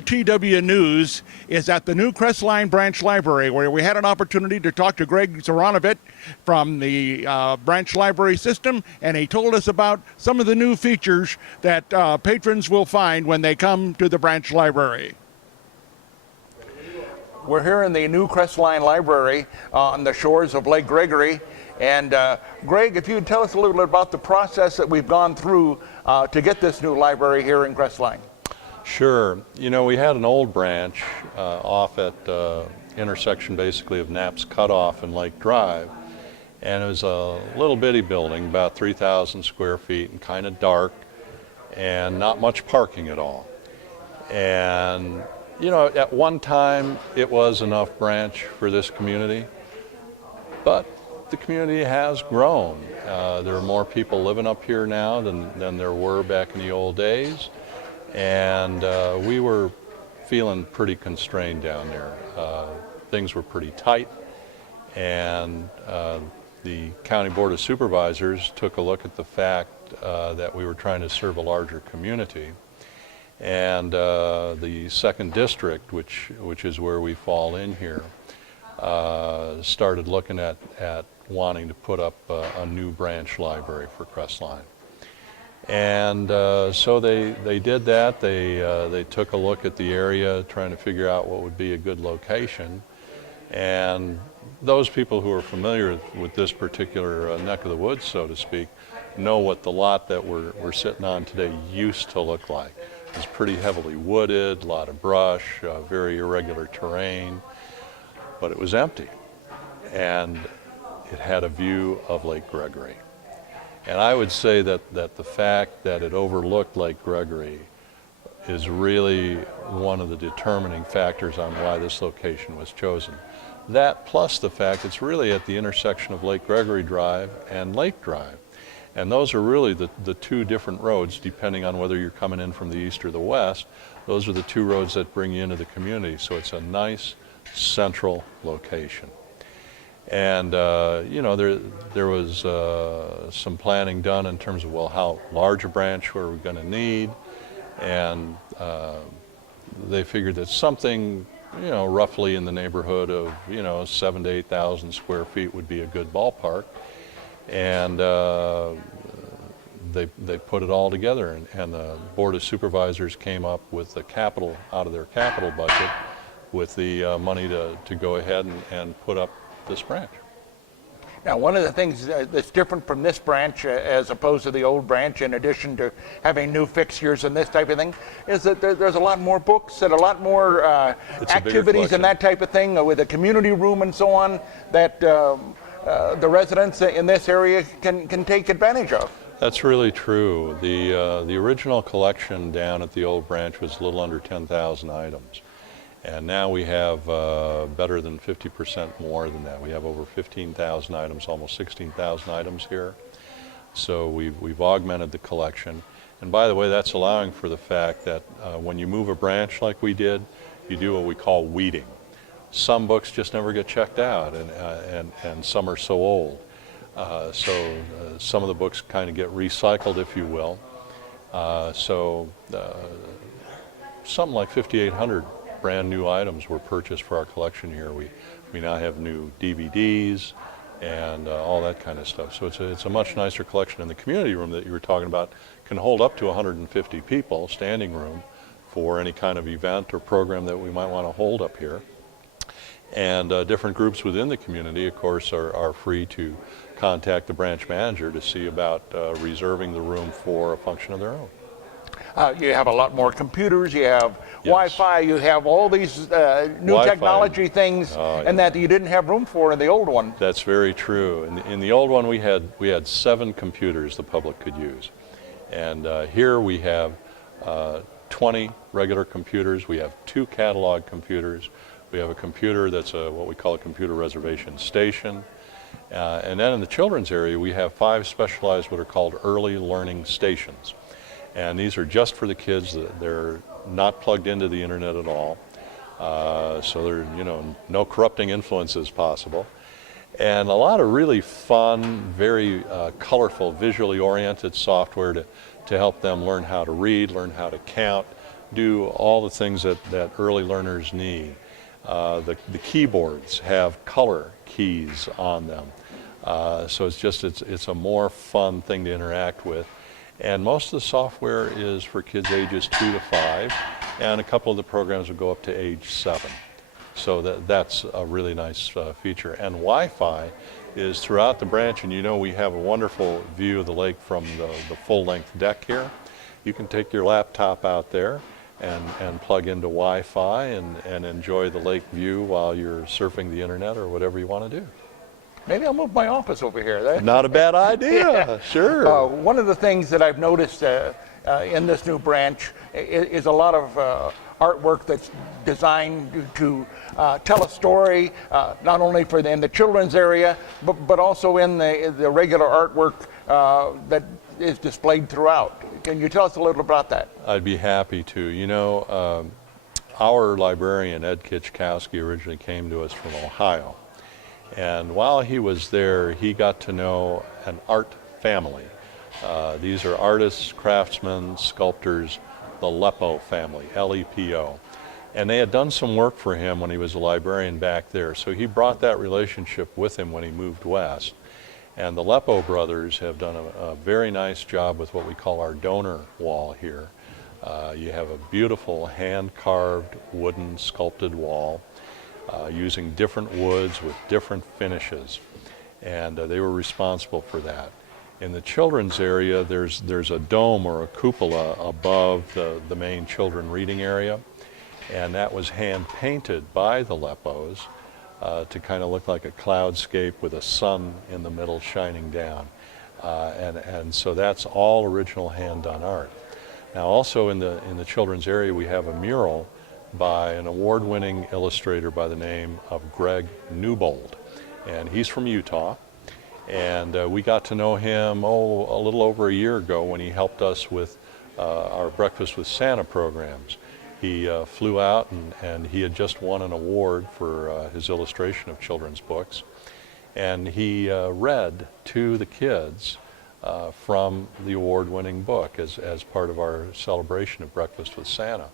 KOTW News is at the new Crestline Branch Library, where we had an opportunity to talk to Greg Zaranovich from the Branch Library system, and he told us about some of the new features that patrons will find when they come to the Branch Library. We're here in the new Crestline Library on the shores of Lake Gregory. And Greg, if you'd tell us a little bit about the process that we've gone through to get this new library here in Crestline. Sure. You know, we had an old branch off at intersection basically of Knapp's Cutoff and Lake Drive. And it was a little bitty building, about 3,000 square feet, and kind of dark, and not much parking at all. And, you know, at one time it was enough branch for this community, but the community has grown. There are more people living up here now than there were back in the old days. And we were feeling pretty constrained down there. Things were pretty tight, and the County Board of Supervisors took a look at the fact that we were trying to serve a larger community. And the 2nd District, which is where we fall in here, started looking at wanting to put up a new branch library for Crestline. And so they did that. They took a look at the area, trying to figure out what would be a good location. And those people who are familiar with this particular neck of the woods, so to speak, know what the lot that we're sitting on today used to look like. It was pretty heavily wooded, a lot of brush, very irregular terrain, but it was empty. And it had a view of Lake Gregory. And I would say that the fact that it overlooked Lake Gregory is really one of the determining factors on why this location was chosen. That plus the fact it's really at the intersection of Lake Gregory Drive and Lake Drive. And those are really the two different roads, depending on whether you're coming in from the east or the west. Those are the two roads that bring you into the community. So it's a nice central location. And you know, there was some planning done in terms of, well, how large a branch were we going to need, and they figured that something, you know, roughly in the neighborhood of, you know, 7,000 to 8,000 square feet would be a good ballpark. And they put it all together, and the Board of Supervisors came up with the capital out of their capital budget with the money to go ahead and put up this branch. Now, one of the things that's different from this branch as opposed to the old branch, in addition to having new fixtures and this type of thing, is that there's a lot more books and a lot more activities and that type of thing with a community room and so on that the residents in this area can take advantage of. That's really true. The original collection down at the old branch was a little under 10,000 items. And now we have better than 50% more than that. We have over 15,000 items, almost 16,000 items here. So we've augmented the collection. And by the way, that's allowing for the fact that when you move a branch like we did, you do what we call weeding. Some books just never get checked out, and some are so old. So some of the books kind of get recycled, if you will. Something like 5,800 brand new items were purchased for our collection here. We now have new DVDs and all that kind of stuff. So it's a much nicer collection. And the community room that you were talking about can hold up to 150 people, standing room, for any kind of event or program that we might want to hold up here. And different groups within the community, of course, are free to contact the branch manager to see about reserving the room for a function of their own. You have a lot more computers, you have Wi-Fi, you have all these new Wi-Fi. Technology things, and that you didn't have room for in the old one. That's very true. In the old one, we had 7 computers the public could use. And here we have 20 regular computers. We have 2 catalog computers. We have a computer that's what we call a computer reservation station. And then in the children's area, we have 5 specialized what are called early learning stations. And these are just for the kids. They're not plugged into the internet at all. So there are, you know, no corrupting influences possible. And a lot of really fun, very colorful, visually oriented software to help them learn how to read, learn how to count, do all the things that early learners need. The keyboards have color keys on them. So it's a more fun thing to interact with. And most of the software is for kids ages 2 to 5, and a couple of the programs will go up to age 7. So that's a really nice feature. And Wi-Fi is throughout the branch, and you know we have a wonderful view of the lake from the full-length deck here. You can take your laptop out there and plug into Wi-Fi and enjoy the lake view while you're surfing the internet or whatever you want to do. Maybe I'll move my office over here. Not a bad idea. Yeah. Sure. One of the things that I've noticed in this new branch is a lot of artwork that's designed to tell a story, not only in the children's area, but also in the regular artwork that is displayed throughout. Can you tell us a little about that? I'd be happy to. You know, our librarian, Ed Kitchkowski, originally came to us from Ohio. And while he was there, he got to know an art family. These are artists, craftsmen, sculptors, the Lepo family, L-E-P-O. And they had done some work for him when he was a librarian back there. So he brought that relationship with him when he moved west. And the Lepo brothers have done a very nice job with what we call our donor wall here. You have a beautiful hand-carved wooden sculpted wall using different woods with different finishes. And they were responsible for that. In the children's area, there's a dome or a cupola above the main children reading area. And that was hand-painted by the Lepos to kind of look like a cloudscape with a sun in the middle shining down. And so that's all original hand-done art. Now also in the children's area, we have a mural by an award-winning illustrator by the name of Greg Newbold. And he's from Utah. And we got to know him, a little over a year ago when he helped us with our Breakfast with Santa programs. He flew out and he had just won an award for his illustration of children's books. And he read to the kids from the award-winning book as part of our celebration of Breakfast with Santa.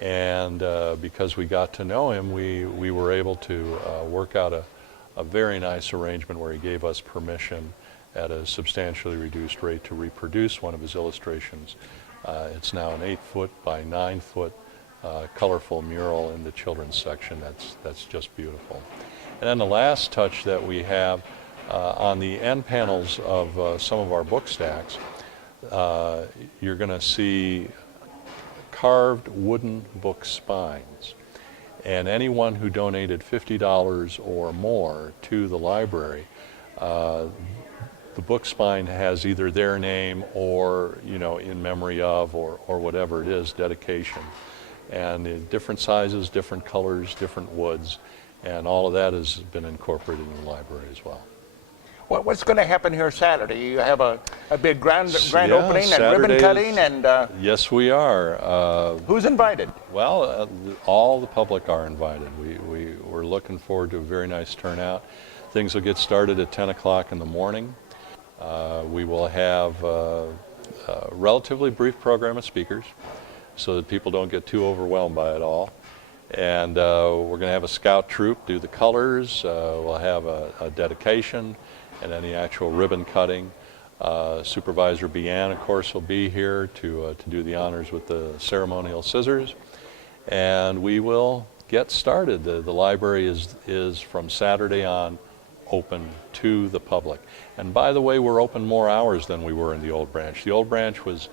And because we got to know him, we were able to work out a very nice arrangement where he gave us permission at a substantially reduced rate to reproduce one of his illustrations. It's now an 8-foot by 9-foot colorful mural in the children's section. That's just beautiful. And then the last touch that we have on the end panels of some of our book stacks, you're going to see carved wooden book spines. And anyone who donated $50 or more to the library, the book spine has either their name or, in memory of or whatever it is, dedication. And in different sizes, different colors, different woods, and all of that has been incorporated in the library as well. What's going to happen here Saturday? You have a big grand Yeah, opening and ribbon cutting, and yes, we are. Who's invited? Well, all the public are invited. We're looking forward to a very nice turnout. Things will get started at 10 o'clock in the morning. We will have a relatively brief program of speakers so that people don't get too overwhelmed by it all. And we're going to have a scout troop do the colors. We'll have a dedication and then the actual ribbon cutting. Supervisor Bian, of course, will be here to do the honors with the ceremonial scissors. And we will get started. The library is from Saturday on open to the public. And by the way, we're open more hours than we were in the old branch. The old branch was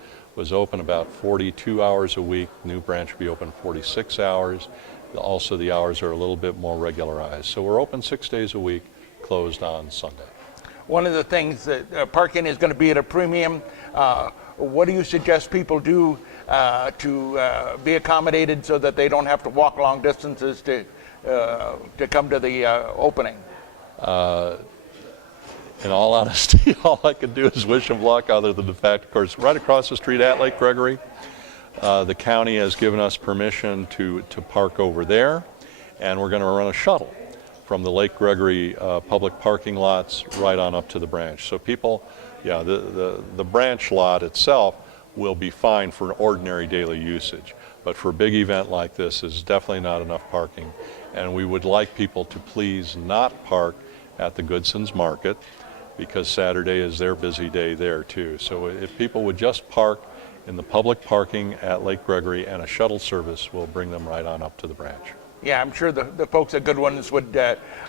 open about 42 hours a week. New branch will be open 46 hours. Also, the hours are a little bit more regularized. So we're open 6 days a week, closed on Sunday. One of the things that parking is going to be at a premium. What do you suggest people do to be accommodated so that they don't have to walk long distances to come to the opening? In all honesty, all I can do is wish them luck, other than the fact, of course, right across the street at Lake Gregory, the county has given us permission to park over there, and we're going to run a shuttle from the Lake Gregory public parking lots right on up to the branch. So people, the branch lot itself will be fine for an ordinary daily usage. But for a big event like this, is definitely not enough parking. And we would like people to please not park at the Goodson's Market, because Saturday is their busy day there too. So if people would just park in the public parking at Lake Gregory, and a shuttle service will bring them right on up to the branch. Yeah, I'm sure the folks at Goodwin's would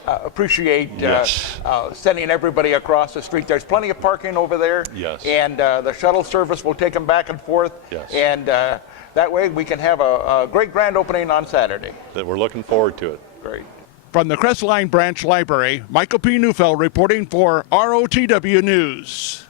appreciate Yes. sending everybody across the street. There's plenty of parking over there. Yes. And the shuttle service will take them back and forth. Yes. And that way we can have a great grand opening on Saturday. That we're looking forward to it. Great. From the Crestline Branch Library, Michael P. Neufeld reporting for ROTW News.